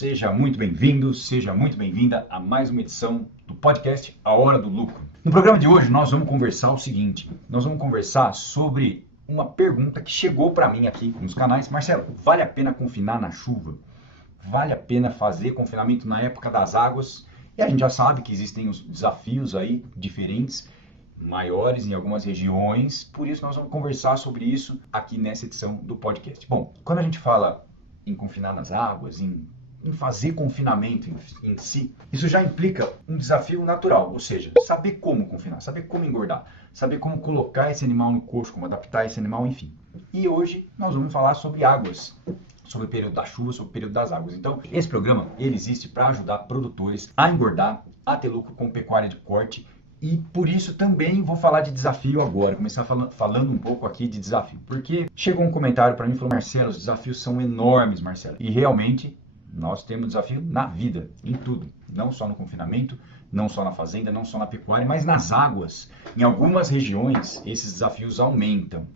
Seja muito bem-vindo, seja muito bem-vinda a mais uma edição do podcast A Hora do Lucro. No programa de hoje nós vamos conversar o seguinte, nós vamos conversar sobre uma pergunta que chegou para mim aqui nos canais. Marcelo, vale a pena confinar na chuva? Vale a pena fazer confinamento na época das águas? E a gente já sabe que existem os desafios aí diferentes, maiores em algumas regiões, por isso nós vamos conversar sobre isso aqui nessa edição do podcast. Bom, quando a gente fala em confinar nas águas, em fazer confinamento em si, isso já implica um desafio natural, ou seja, saber como confinar, saber como engordar, saber como colocar esse animal no coxo, como adaptar esse animal, enfim. E hoje nós vamos falar sobre águas, sobre o período da chuva, sobre o período das águas. Então, esse programa, ele existe para ajudar produtores a engordar, a ter lucro com pecuária de corte. E por isso também vou falar de desafio agora, começar falando um pouco aqui de desafio. Porque chegou um comentário para mim e falou: Marcelo, os desafios são enormes, Marcelo. E realmente nós temos desafio na vida, em tudo. Não só no confinamento, não só na fazenda, não só na pecuária, mas nas águas. Em algumas regiões, esses desafios aumentam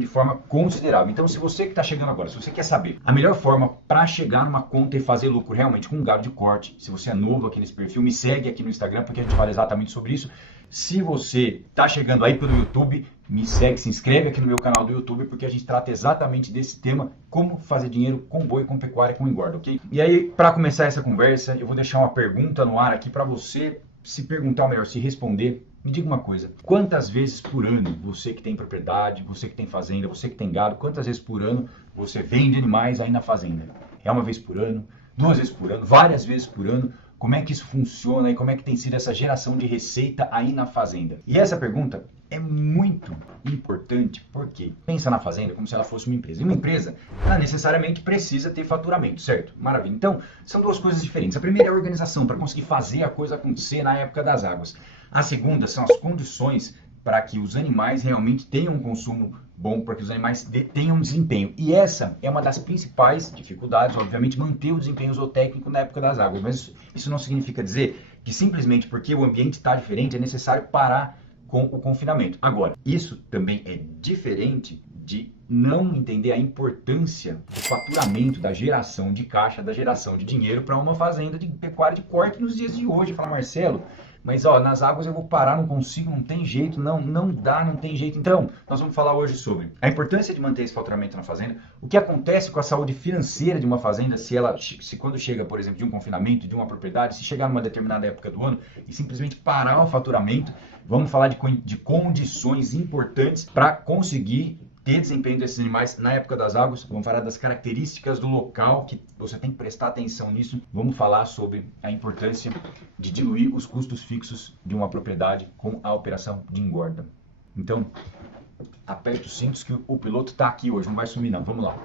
de forma considerável. Então, se você que está chegando agora, se você quer saber a melhor forma para chegar numa conta e fazer lucro realmente com gado de corte, se você é novo aqui nesse perfil, me segue aqui no Instagram, porque a gente fala exatamente sobre isso. Se você está chegando aí pelo YouTube, me segue, se inscreve aqui no meu canal do YouTube, porque a gente trata exatamente desse tema, como fazer dinheiro com boi, com pecuária, com engorda, ok? E aí, para começar essa conversa, eu vou deixar uma pergunta no ar aqui para você se perguntar, ou melhor, se responder. Me diga uma coisa, quantas vezes por ano, você que tem propriedade, você que tem fazenda, você que tem gado, quantas vezes por ano você vende animais aí na fazenda? É uma vez por ano, 2 vezes por ano, várias vezes por ano? Como é que isso funciona e como é que tem sido essa geração de receita aí na fazenda? E essa pergunta é muito importante porque pensa na fazenda como se ela fosse uma empresa. E uma empresa, ela necessariamente precisa ter faturamento, certo? Maravilha. Então, são duas coisas diferentes. A primeira é a organização para conseguir fazer a coisa acontecer na época das águas. A segunda são as condições para que os animais realmente tenham um consumo bom, para que os animais tenham um desempenho. E essa é uma das principais dificuldades, obviamente, manter o desempenho zootécnico na época das águas. Mas isso não significa dizer que simplesmente porque o ambiente está diferente é necessário parar com o confinamento. Agora, isso também é diferente de não entender a importância do faturamento, da geração de caixa, da geração de dinheiro para uma fazenda de pecuária de corte nos dias de hoje. Fala, Marcelo, mas nas águas eu vou parar, não consigo, não tem jeito, não dá, não tem jeito. Então, nós vamos falar hoje sobre a importância de manter esse faturamento na fazenda, o que acontece com a saúde financeira de uma fazenda se quando chega, por exemplo, de um confinamento, de uma propriedade, se chegar numa determinada época do ano e simplesmente parar o faturamento. Vamos falar de condições importantes para conseguir ter desempenho desses animais na época das águas. Vamos falar das características do local, que você tem que prestar atenção nisso. Vamos falar sobre a importância de diluir os custos fixos de uma propriedade com a operação de engorda. Então, aperta os cintos que o piloto está aqui hoje, não vai sumir não. Vamos lá.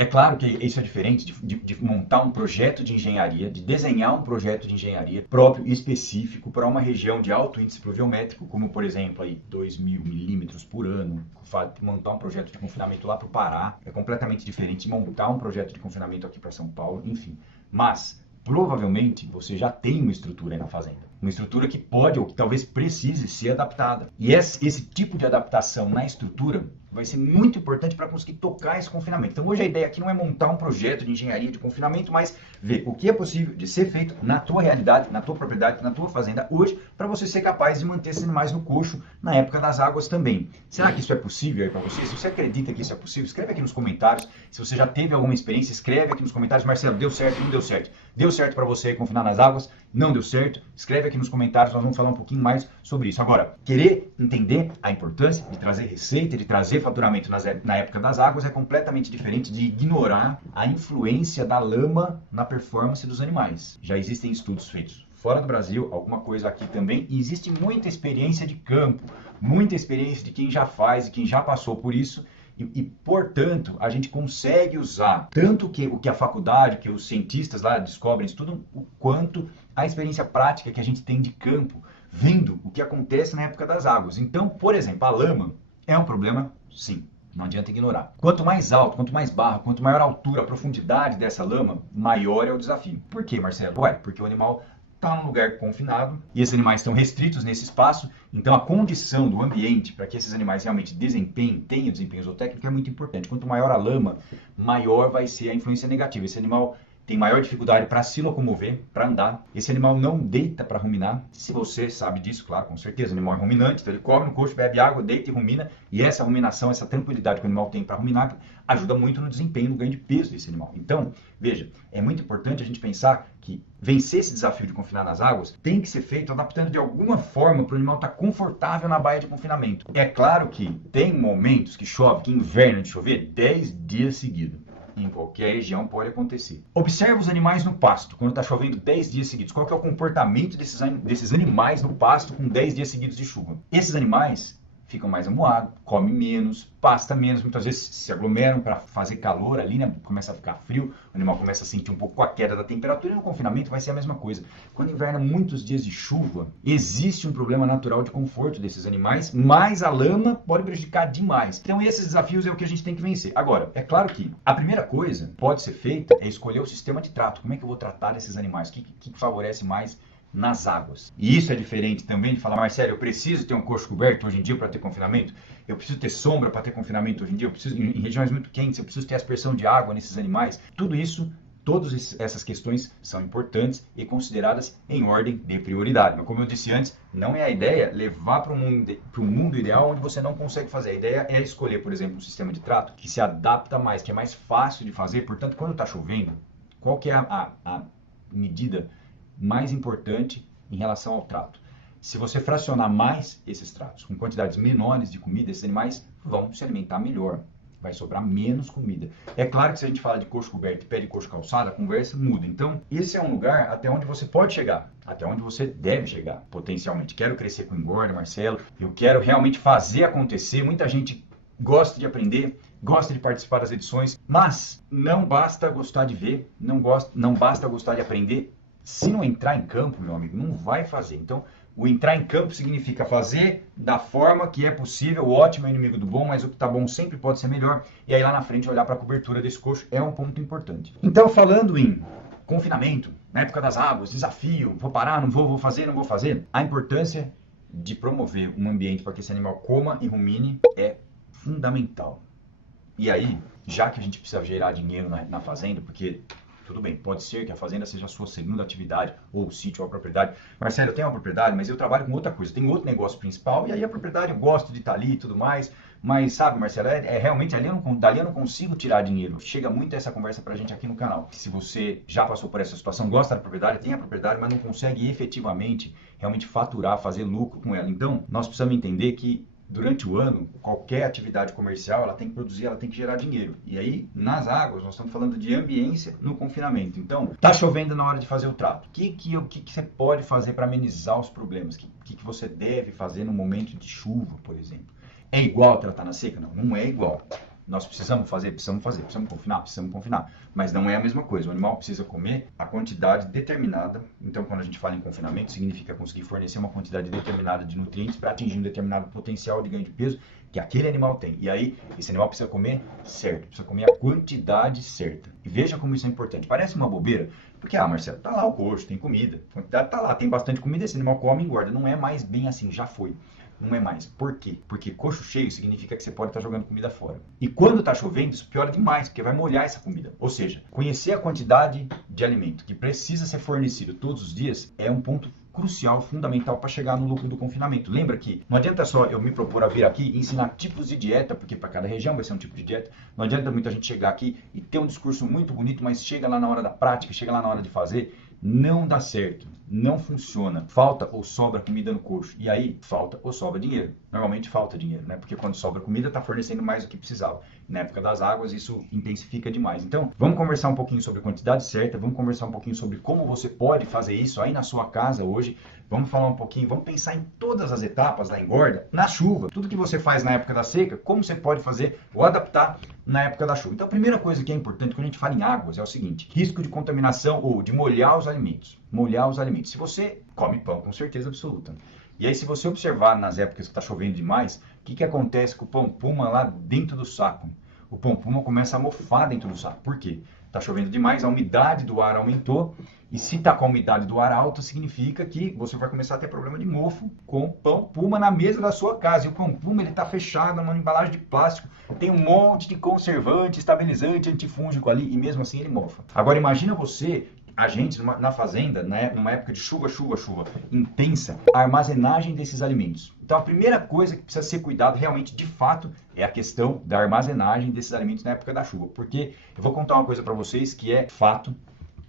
É claro que isso é diferente de montar um projeto de engenharia, de desenhar um projeto de engenharia próprio e específico para uma região de alto índice pluviométrico, como por exemplo aí 2.000 milímetros por ano. Montar um projeto de confinamento lá para o Pará é completamente diferente de montar um projeto de confinamento aqui para São Paulo, enfim. Mas provavelmente você já tem uma estrutura aí na fazenda. Uma estrutura que pode ou que talvez precise ser adaptada. E esse tipo de adaptação na estrutura vai ser muito importante para conseguir tocar esse confinamento. Então hoje a ideia aqui não é montar um projeto de engenharia de confinamento, mas ver o que é possível de ser feito na tua realidade, na tua propriedade, na tua fazenda hoje, para você ser capaz de manter esses animais no coxo na época das águas também. Será que isso é possível aí para você? Se você acredita que isso é possível, escreve aqui nos comentários. Se você já teve alguma experiência, escreve aqui nos comentários. Marcelo, deu certo, não deu certo? Deu certo para você confinar nas águas? Não deu certo? Escreve aqui nos comentários, nós vamos falar um pouquinho mais sobre isso. Agora, querer entender a importância de trazer receita, de trazer faturamento na época das águas é completamente diferente de ignorar a influência da lama na performance dos animais. Já existem estudos feitos fora do Brasil, alguma coisa aqui também, e existe muita experiência de campo, muita experiência de quem já faz e quem já passou por isso. E, portanto, a gente consegue usar tanto o que a faculdade, que os cientistas lá descobrem, estudam, quanto a experiência prática que a gente tem de campo, vendo o que acontece na época das águas. Então, por exemplo, a lama é um problema, sim, não adianta ignorar. Quanto mais alto, quanto mais barro, quanto maior a altura, a profundidade dessa lama, maior é o desafio. Por quê, Marcelo? Porque o animal está num lugar confinado e esses animais estão restritos nesse espaço, então a condição do ambiente para que esses animais realmente tenham desempenho zootécnico é muito importante. Quanto maior a lama, maior vai ser a influência negativa. Esse animal tem maior dificuldade para se locomover, para andar. Esse animal não deita para ruminar. Se você sabe disso, claro, com certeza, o animal é ruminante, então ele come no coxo, bebe água, deita e rumina. E essa ruminação, essa tranquilidade que o animal tem para ruminar, ajuda muito no desempenho, no ganho de peso desse animal. Então, veja, é muito importante a gente pensar que vencer esse desafio de confinar nas águas tem que ser feito adaptando de alguma forma para o animal estar confortável na baía de confinamento. É claro que tem momentos que chove, que inverno de chover 10 dias seguidos. Em qualquer região pode acontecer. Observe os animais no pasto, quando está chovendo 10 dias seguidos. Qual que é o comportamento desses animais no pasto com 10 dias seguidos de chuva? Esses animais ficam mais amuados, comem menos, pasta menos, muitas vezes se aglomeram para fazer calor ali, né? Começa a ficar frio, o animal começa a sentir um pouco a queda da temperatura e no confinamento vai ser a mesma coisa. Quando inverna muitos dias de chuva, existe um problema natural de conforto desses animais, mas a lama pode prejudicar demais. Então esses desafios é o que a gente tem que vencer. Agora, é claro que a primeira coisa que pode ser feita é escolher o sistema de trato. Como é que eu vou tratar esses animais? O que favorece mais nas águas? E isso é diferente também de falar, Marcelo, eu preciso ter um coxo coberto hoje em dia para ter confinamento? Eu preciso ter sombra para ter confinamento hoje em dia? Eu preciso, em regiões muito quentes, eu preciso ter aspersão de água nesses animais? Tudo isso, todas essas questões são importantes e consideradas em ordem de prioridade. Mas como eu disse antes, não é a ideia levar para o mundo ideal onde você não consegue fazer. A ideia é escolher, por exemplo, um sistema de trato que se adapta mais, que é mais fácil de fazer. Portanto, quando está chovendo, qual que é a medida mais importante em relação ao trato? Se você fracionar mais esses tratos com quantidades menores de comida, esses animais vão se alimentar melhor, vai sobrar menos comida. É claro que se a gente fala de coxo coberto e pé de coxo calçado, a conversa muda. Então, esse é um lugar até onde você pode chegar, até onde você deve chegar, potencialmente. Quero crescer com engorda, Marcelo, eu quero realmente fazer acontecer. Muita gente gosta de aprender, gosta de participar das edições, mas não basta gostar de ver, não basta gostar de aprender. Se não entrar em campo, meu amigo, não vai fazer. Então, o entrar em campo significa fazer da forma que é possível. O ótimo é inimigo do bom, mas o que está bom sempre pode ser melhor. E aí lá na frente olhar para a cobertura desse coxo é um ponto importante. Então, falando em confinamento, na época das águas, desafio, vou parar, não vou fazer, não vou fazer. A importância de promover um ambiente para que esse animal coma e rumine é fundamental. E aí, já que a gente precisa gerar dinheiro na fazenda, porque tudo bem, pode ser que a fazenda seja a sua segunda atividade, ou o sítio, ou a propriedade. Marcelo, eu tenho uma propriedade, mas eu trabalho com outra coisa, tenho outro negócio principal, e aí a propriedade eu gosto de estar ali e tudo mais, mas sabe, Marcelo, realmente dali eu não consigo tirar dinheiro. Chega muito essa conversa pra gente aqui no canal. Se você já passou por essa situação, gosta da propriedade, tem a propriedade, mas não consegue efetivamente realmente faturar, fazer lucro com ela. Então, nós precisamos entender que durante o ano, qualquer atividade comercial, ela tem que produzir, ela tem que gerar dinheiro. E aí, nas águas, nós estamos falando de ambiência no confinamento. Então, tá chovendo na hora de fazer o trato. O que você pode fazer para amenizar os problemas? O que você deve fazer no momento de chuva, por exemplo? É igual tratar na seca? Não, não é igual. Nós precisamos confinar, mas não é a mesma coisa. O animal precisa comer a quantidade determinada. Então, quando a gente fala em confinamento, significa conseguir fornecer uma quantidade determinada de nutrientes para atingir um determinado potencial de ganho de peso que aquele animal tem. E aí, esse animal precisa comer certo, precisa comer a quantidade certa. E veja como isso é importante. Parece uma bobeira, porque, Marcelo, tá lá o coxo, tem comida, a quantidade tá lá, tem bastante comida, esse animal come e engorda. Não é mais bem assim, já foi. Não é mais. Por quê? Porque coxo cheio significa que você pode estar jogando comida fora. E quando está chovendo, isso piora demais, porque vai molhar essa comida. Ou seja, conhecer a quantidade de alimento que precisa ser fornecido todos os dias é um ponto crucial, fundamental para chegar no lucro do confinamento. Lembra que não adianta só eu me propor a vir aqui e ensinar tipos de dieta, porque para cada região vai ser um tipo de dieta. Não adianta muita gente chegar aqui e ter um discurso muito bonito, mas chega lá na hora da prática, chega lá na hora de fazer, não dá certo, não funciona. Falta ou sobra comida no coxo. E aí, falta ou sobra dinheiro. Normalmente falta dinheiro, né? Porque quando sobra comida, está fornecendo mais do que precisava. Na época das águas, isso intensifica demais. Então, vamos conversar um pouquinho sobre a quantidade certa, vamos conversar um pouquinho sobre como você pode fazer isso aí na sua casa hoje. Vamos falar um pouquinho, vamos pensar em todas as etapas da engorda na chuva. Tudo que você faz na época da seca, como você pode fazer ou adaptar na época da chuva. Então, a primeira coisa que é importante quando a gente fala em águas é o seguinte: risco de contaminação ou de molhar os alimentos. Molhar os alimentos. Se você come pão, com certeza absoluta. E aí, se você observar nas épocas que está chovendo demais, o que acontece com o pão puma lá dentro do saco? O pão puma começa a mofar dentro do saco. Por quê? Está chovendo demais, a umidade do ar aumentou. E se está com a umidade do ar alta, significa que você vai começar a ter problema de mofo com pão puma na mesa da sua casa. E o pão puma está fechado numa embalagem de plástico, tem um monte de conservante, estabilizante, antifúngico ali, e mesmo assim ele mofa. Agora imagina você, a gente na fazenda, né, numa época de chuva intensa, a armazenagem desses alimentos. Então a primeira coisa que precisa ser cuidado realmente, de fato, é a questão da armazenagem desses alimentos na época da chuva. Porque eu vou contar uma coisa para vocês que é fato,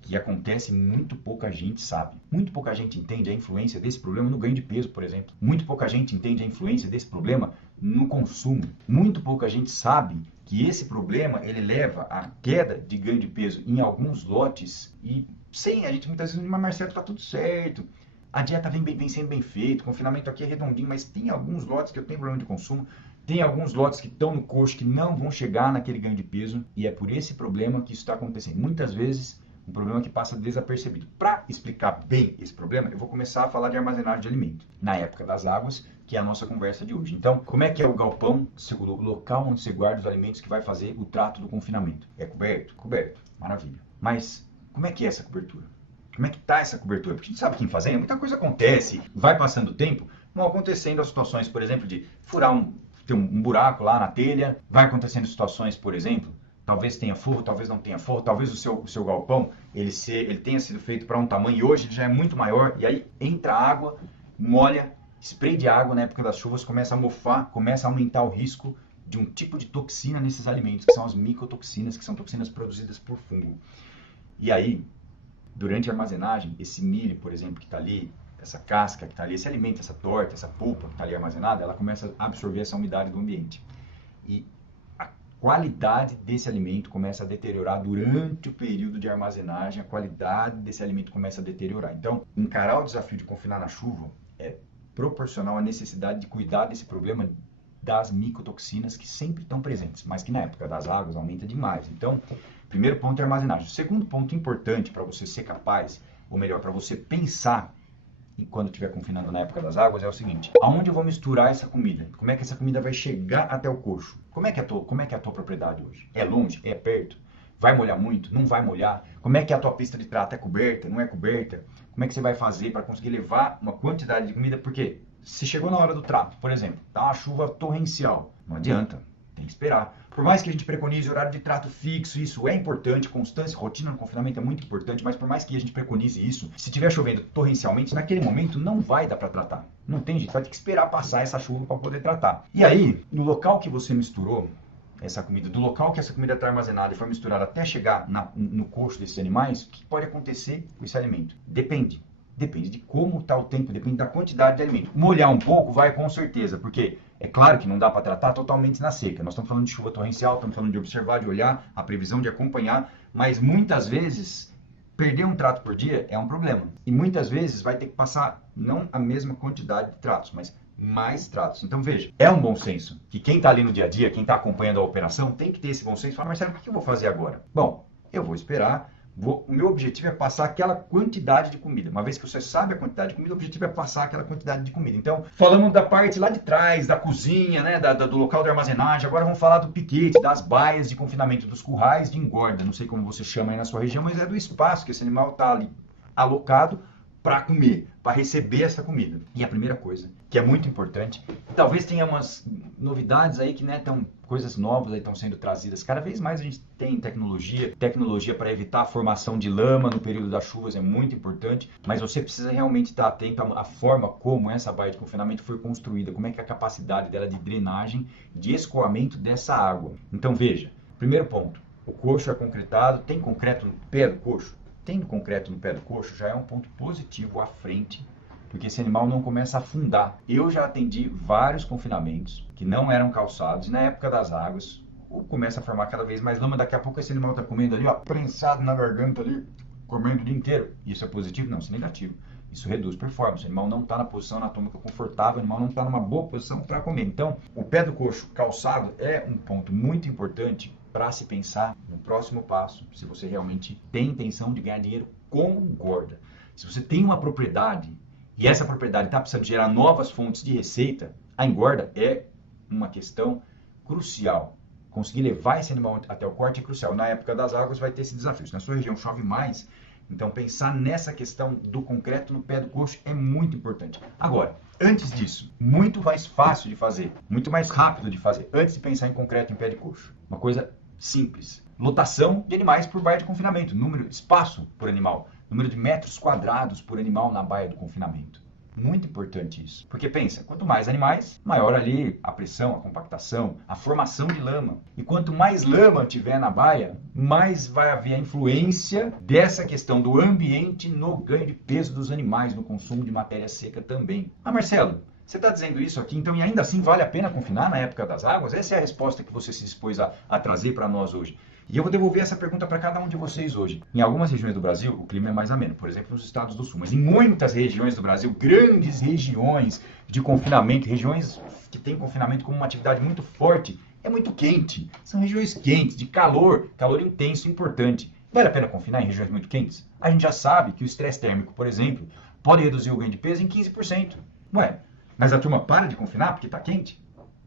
que acontece, muito pouca gente sabe. Muito pouca gente entende a influência desse problema no ganho de peso, por exemplo. Muito pouca gente entende a influência desse problema no consumo. Muito pouca gente sabe que esse problema ele leva à queda de ganho de peso em alguns lotes. E sem a gente muitas vezes, mas Marcelo, tá tudo certo. A dieta vem sendo bem feita, o confinamento aqui é redondinho, mas tem alguns lotes que eu tenho problema de consumo. Tem alguns lotes que estão no coxo que não vão chegar naquele ganho de peso. E é por esse problema que isso está acontecendo. Muitas vezes um problema que passa desapercebido. Para explicar bem esse problema, eu vou começar a falar de armazenagem de alimento, na época das águas, que é a nossa conversa de hoje. Então, como é que é o galpão, o local onde você guarda os alimentos que vai fazer o trato do confinamento? É coberto? Coberto. Maravilha. Mas, como é que é essa cobertura? Como é que está essa cobertura? Porque a gente sabe que em fazenda muita coisa acontece, vai passando o tempo, vão acontecendo as situações, por exemplo, de furar ter um buraco lá na telha, vai acontecendo situações, por exemplo, talvez tenha forro, talvez não tenha forro, talvez o seu galpão ele tenha sido feito para um tamanho e hoje ele já é muito maior, e aí entra água, molha, spray de água na época das chuvas, começa a mofar, começa a aumentar o risco de um tipo de toxina nesses alimentos, que são as micotoxinas, que são toxinas produzidas por fungo. E aí, durante a armazenagem, esse milho, por exemplo, que está ali, essa casca que está ali, esse alimento, essa torta, essa polpa que está ali armazenada, ela começa a absorver essa umidade do ambiente. E qualidade desse alimento começa a deteriorar durante o período de armazenagem, a qualidade desse alimento começa a deteriorar. Então, encarar o desafio de confinar na chuva é proporcional à necessidade de cuidar desse problema das micotoxinas que sempre estão presentes, mas que na época das águas aumenta demais. Então, primeiro ponto é armazenagem. O segundo ponto importante para você ser capaz, ou melhor, para você pensar e quando estiver confinando na época das águas, é o seguinte: aonde eu vou misturar essa comida? Como é que essa comida vai chegar até o coxo? Como é que é a tua propriedade hoje? É longe? É perto? Vai molhar muito? Não vai molhar? Como é que é a tua pista de trato? É coberta? Não é coberta? Como é que você vai fazer para conseguir levar uma quantidade de comida? Porque se chegou na hora do trato, por exemplo, tá uma chuva torrencial, não adianta. Tem que esperar. Por mais que a gente preconize horário de trato fixo, isso é importante, constância, rotina no confinamento é muito importante, mas por mais que a gente preconize isso, se estiver chovendo torrencialmente, naquele momento não vai dar para tratar. Não tem jeito, vai ter que esperar passar essa chuva para poder tratar. E aí, no local que você misturou essa comida, do local que essa comida está armazenada e foi misturada até chegar no coxo desses animais, o que pode acontecer com esse alimento? Depende. Depende de como está o tempo, depende da quantidade de alimento. Molhar um pouco vai com certeza, porque é claro que não dá para tratar totalmente na seca. Nós estamos falando de chuva torrencial, estamos falando de observar, de olhar, a previsão de acompanhar, mas muitas vezes perder um trato por dia é um problema. E muitas vezes vai ter que passar não a mesma quantidade de tratos, mas mais tratos. Então veja, é um bom senso que quem está ali no dia a dia, quem está acompanhando a operação, tem que ter esse bom senso e falar: Marcelo, o que eu vou fazer agora? Bom, eu vou esperar. O meu objetivo é passar aquela quantidade de comida. Uma vez que você sabe a quantidade de comida, o objetivo é passar aquela quantidade de comida. Então, falamos da parte lá de trás, da cozinha, né, do local de armazenagem. Agora vamos falar do piquete, das baias de confinamento, dos currais de engorda. Não sei como você chama aí na sua região, mas é do espaço que esse animal está ali alocado para comer, para receber essa comida. E a primeira coisa, que é muito importante, talvez tenha umas novidades aí que, né, coisas novas aí estão sendo trazidas. Cada vez mais a gente tem tecnologia para evitar a formação de lama no período das chuvas é muito importante, mas você precisa realmente estar atento à forma como essa baía de confinamento foi construída, como é que é a capacidade dela de drenagem, de escoamento dessa água. Então veja, primeiro ponto, o coxo é concretado, tem concreto no pé do coxo? Tendo concreto no pé do coxo já é um ponto positivo à frente, porque esse animal não começa a afundar. Eu já atendi vários confinamentos que não eram calçados e na época das águas começa a formar cada vez mais lama. Daqui a pouco esse animal está comendo ali, ó, prensado na garganta ali, comendo o dia inteiro. Isso é positivo? Não, isso é negativo. Isso reduz performance. O animal não está na posição anatômica confortável, o animal não está numa boa posição para comer. Então, o pé do coxo calçado é um ponto muito importante para se pensar no próximo passo, se você realmente tem intenção de ganhar dinheiro com engorda. Se você tem uma propriedade e essa propriedade está precisando gerar novas fontes de receita, a engorda é uma questão crucial. conseguir levar esse animal até o corte é crucial. Na época das águas vai ter esse desafio. Se na sua região chove mais, então pensar nessa questão do concreto no pé do coxo é muito importante. Agora, antes disso, muito mais fácil de fazer, muito mais rápido de fazer, antes de pensar em concreto em pé de coxo. Uma coisa simples. Lotação de animais por baia de confinamento, espaço por animal, número de metros quadrados por animal na baia do confinamento. Muito importante isso. Porque pensa, quanto mais animais, maior ali a pressão, a compactação, a formação de lama. E quanto mais lama tiver na baia, mais vai haver a influência dessa questão do ambiente no ganho de peso dos animais, no consumo de matéria seca também. Ah, Marcelo, você está dizendo isso aqui, então e ainda assim vale a pena confinar na época das águas? Essa é a resposta que você se dispôs a trazer para nós hoje. E eu vou devolver essa pergunta para cada um de vocês hoje. Em algumas regiões do Brasil, o clima é mais ameno, por exemplo, nos estados do sul. Mas em muitas regiões do Brasil, grandes regiões de confinamento, regiões que têm confinamento como uma atividade muito forte, é muito quente. São regiões quentes, de calor, calor intenso, importante. Vale a pena confinar em regiões muito quentes? A gente já sabe que o estresse térmico, por exemplo, pode reduzir o ganho de peso em 15%. Ué, mas a turma para de confinar porque está quente?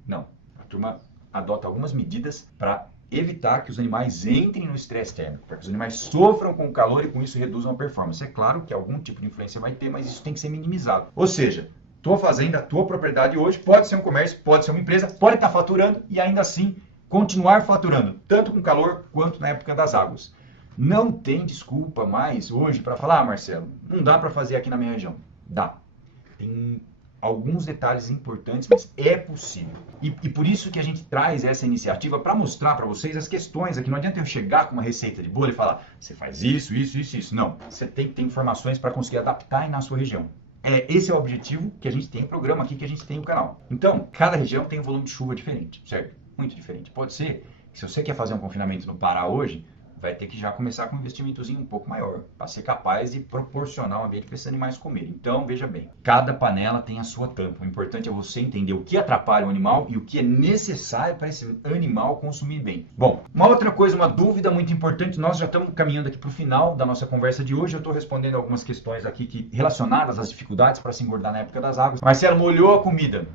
Não. A turma adota algumas medidas para evitar que os animais entrem no estresse térmico, para que os animais sofram com o calor e com isso reduzam a performance. É claro que algum tipo de influência vai ter, mas isso tem que ser minimizado. Ou seja, tua fazenda, tua propriedade hoje pode ser um comércio, pode ser uma empresa, pode estar faturando e ainda assim continuar faturando, tanto com calor quanto na época das águas. Não tem desculpa mais hoje para falar, ah, Marcelo, não dá para fazer aqui na minha região. Dá. Tem alguns detalhes importantes, mas é possível. E por isso que a gente traz essa iniciativa para mostrar para vocês as questões aqui. Não adianta eu chegar com uma receita de bolo e falar, você faz isso, isso, isso, isso. Não, você tem que ter informações para conseguir adaptar aí na sua região. Esse é o objetivo que a gente tem, o programa aqui que a gente tem o canal. Então, cada região tem um volume de chuva diferente, certo? Muito diferente. Pode ser que se você quer fazer um confinamento no Pará hoje, vai ter que já começar com um investimentozinho um pouco maior, para ser capaz de proporcionar um ambiente para esses animais comerem. Então, veja bem, cada panela tem a sua tampa. O importante é você entender o que atrapalha o animal e o que é necessário para esse animal consumir bem. Bom, uma outra coisa, uma dúvida muito importante, nós já estamos caminhando aqui para o final da nossa conversa de hoje. Eu estou respondendo algumas questões aqui relacionadas às dificuldades para se engordar na época das águas. Marcelo, molhou a comida.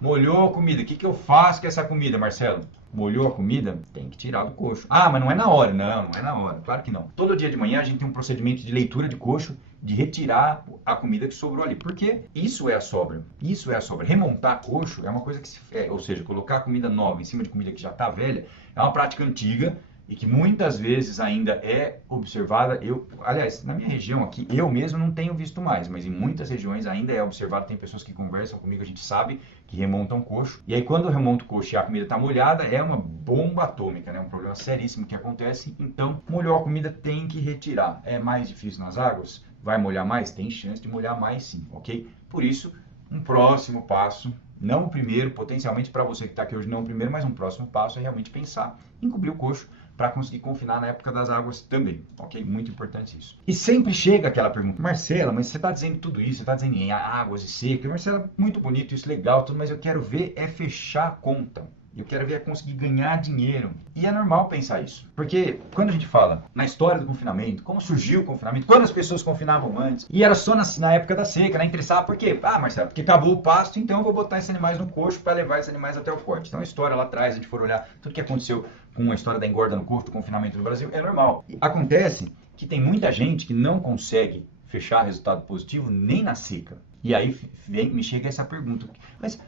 Molhou a comida. O que eu faço com essa comida, Marcelo? Molhou a comida? Tem que tirar do coxo. Ah, mas não é na hora. Não é na hora. Claro que não. Todo dia de manhã a gente tem um procedimento de leitura de coxo, de retirar a comida que sobrou ali. Porque isso é a sobra. Isso é a sobra. Remontar coxo é uma coisa que ou seja, colocar comida nova em cima de comida que já está velha, é uma prática antiga e que muitas vezes ainda é observada. Aliás, na minha região aqui, eu mesmo não tenho visto mais, mas em muitas regiões ainda é observado. Tem pessoas que conversam comigo, a gente sabe que remontam coxo. E aí quando remonta o coxo e a comida está molhada, é uma bomba atômica, né? Um problema seríssimo que acontece. Então, molhou a comida, tem que retirar. É mais difícil nas águas? Vai molhar mais? Tem chance de molhar mais sim, ok? Por isso, um próximo passo, não o primeiro, potencialmente para você que está aqui hoje não o primeiro, mas um próximo passo é realmente pensar em cobrir o coxo para conseguir confinar na época das águas também, ok? Muito importante isso. E sempre chega aquela pergunta, Marcela, mas você está dizendo tudo isso, você está dizendo em águas e seca, Marcela, muito bonito isso, legal, tudo, mas eu quero ver é fechar a conta. Eu quero ver é conseguir ganhar dinheiro. E é normal pensar isso. Porque quando a gente fala na história do confinamento, como surgiu o confinamento, quando as pessoas confinavam antes, e era só na época da seca, interessava por quê? Ah, Marcelo, porque acabou o pasto, então eu vou botar esses animais no coxo para levar esses animais até o corte. Então a história lá atrás, a gente for olhar tudo que aconteceu com a história da engorda no coxo, do confinamento no Brasil, é normal. E acontece que tem muita gente que não consegue fechar resultado positivo nem na seca. E aí me chega essa pergunta, mas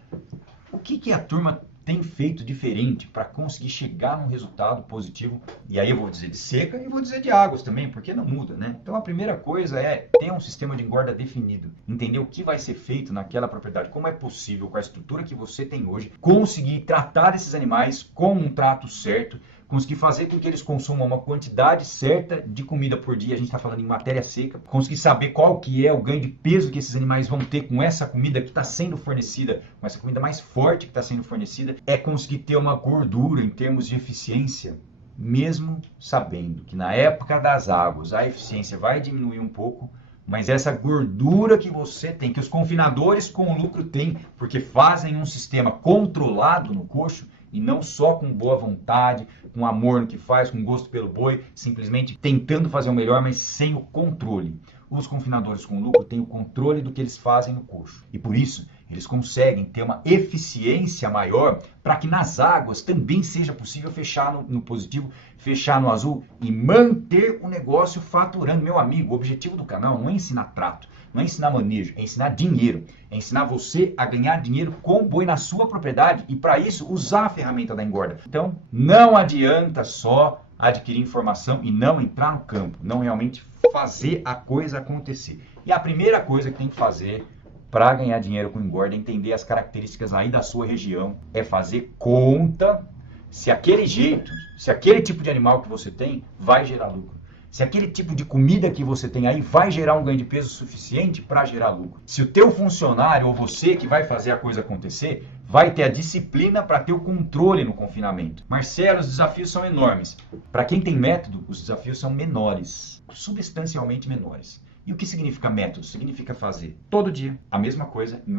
o que a turma tem feito diferente para conseguir chegar num resultado positivo? E aí eu vou dizer de seca e vou dizer de águas também, porque não muda, né? Então a primeira coisa é ter um sistema de engorda definido, entender o que vai ser feito naquela propriedade, como é possível, com a estrutura que você tem hoje, conseguir tratar esses animais com um trato certo, conseguir fazer com que eles consumam uma quantidade certa de comida por dia, a gente está falando em matéria seca, conseguir saber qual que é o ganho de peso que esses animais vão ter com essa comida que está sendo fornecida, com essa comida mais forte que está sendo fornecida, é conseguir ter uma gordura em termos de eficiência, mesmo sabendo que na época das águas a eficiência vai diminuir um pouco, mas essa gordura que você tem, que os confinadores com lucro têm, porque fazem um sistema controlado no coxo, e não só com boa vontade, com amor no que faz, com gosto pelo boi, simplesmente tentando fazer o melhor, mas sem o controle. Os confinadores com lucro têm o controle do que eles fazem no coxo. E por isso eles conseguem ter uma eficiência maior para que nas águas também seja possível fechar no positivo, fechar no azul e manter o negócio faturando. Meu amigo, o objetivo do canal não é ensinar trato, não é ensinar manejo, é ensinar dinheiro, é ensinar você a ganhar dinheiro com boi na sua propriedade e para isso usar a ferramenta da engorda. Então, não adianta só adquirir informação e não entrar no campo, não realmente fazer a coisa acontecer. E a primeira coisa que tem que fazer para ganhar dinheiro com engorda é entender as características aí da sua região, é fazer conta se aquele jeito, se aquele tipo de animal que você tem vai gerar lucro. Se aquele tipo de comida que você tem aí vai gerar um ganho de peso suficiente para gerar lucro. Se o teu funcionário ou você que vai fazer a coisa acontecer, vai ter a disciplina para ter o controle no confinamento. Marcelo, os desafios são enormes. Para quem tem método, os desafios são menores, substancialmente menores. E o que significa método? Significa fazer todo dia a mesma coisa em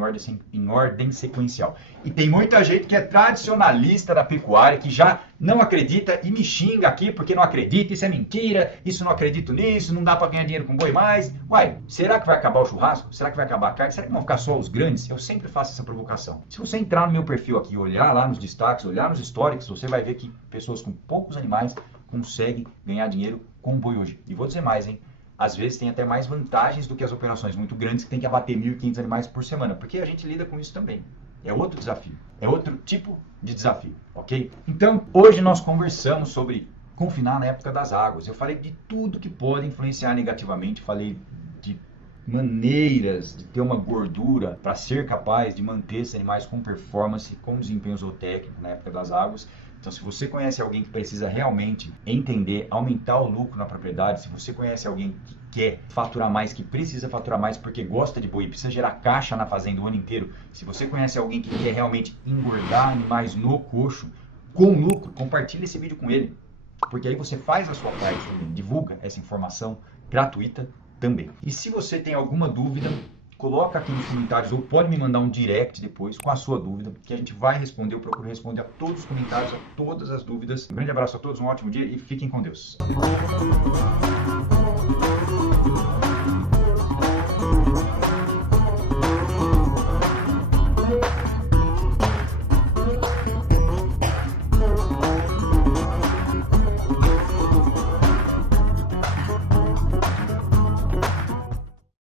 ordem sequencial. E tem muita gente que é tradicionalista da pecuária, que já não acredita e me xinga aqui porque não acredita, isso é mentira, isso não acredito nisso, não dá para ganhar dinheiro com boi mais. Uai, será que vai acabar o churrasco? Será que vai acabar a carne? Será que vão ficar só os grandes? Eu sempre faço essa provocação. Se você entrar no meu perfil aqui, olhar lá nos destaques, olhar nos históricos, você vai ver que pessoas com poucos animais conseguem ganhar dinheiro com boi hoje. E vou dizer mais, hein? Às vezes tem até mais vantagens do que as operações muito grandes que tem que abater 1.500 animais por semana, porque a gente lida com isso também. É outro desafio, é outro tipo de desafio, ok? Então, hoje nós conversamos sobre confinar na época das águas. Eu falei de tudo que pode influenciar negativamente, falei de maneiras de ter uma gordura para ser capaz de manter esses animais com performance, com desempenho zootécnico na época das águas. Então, se você conhece alguém que precisa realmente entender, aumentar o lucro na propriedade, se você conhece alguém que quer faturar mais, que precisa faturar mais porque gosta de boi, precisa gerar caixa na fazenda o ano inteiro, se você conhece alguém que quer realmente engordar animais no coxo, com lucro, compartilhe esse vídeo com ele, porque aí você faz a sua parte, divulga essa informação gratuita também. E se você tem alguma dúvida, coloca aqui nos comentários ou pode me mandar um direct depois com a sua dúvida, que a gente vai responder. Eu procuro responder a todos os comentários, a todas as dúvidas. Um grande abraço a todos, um ótimo dia e fiquem com Deus.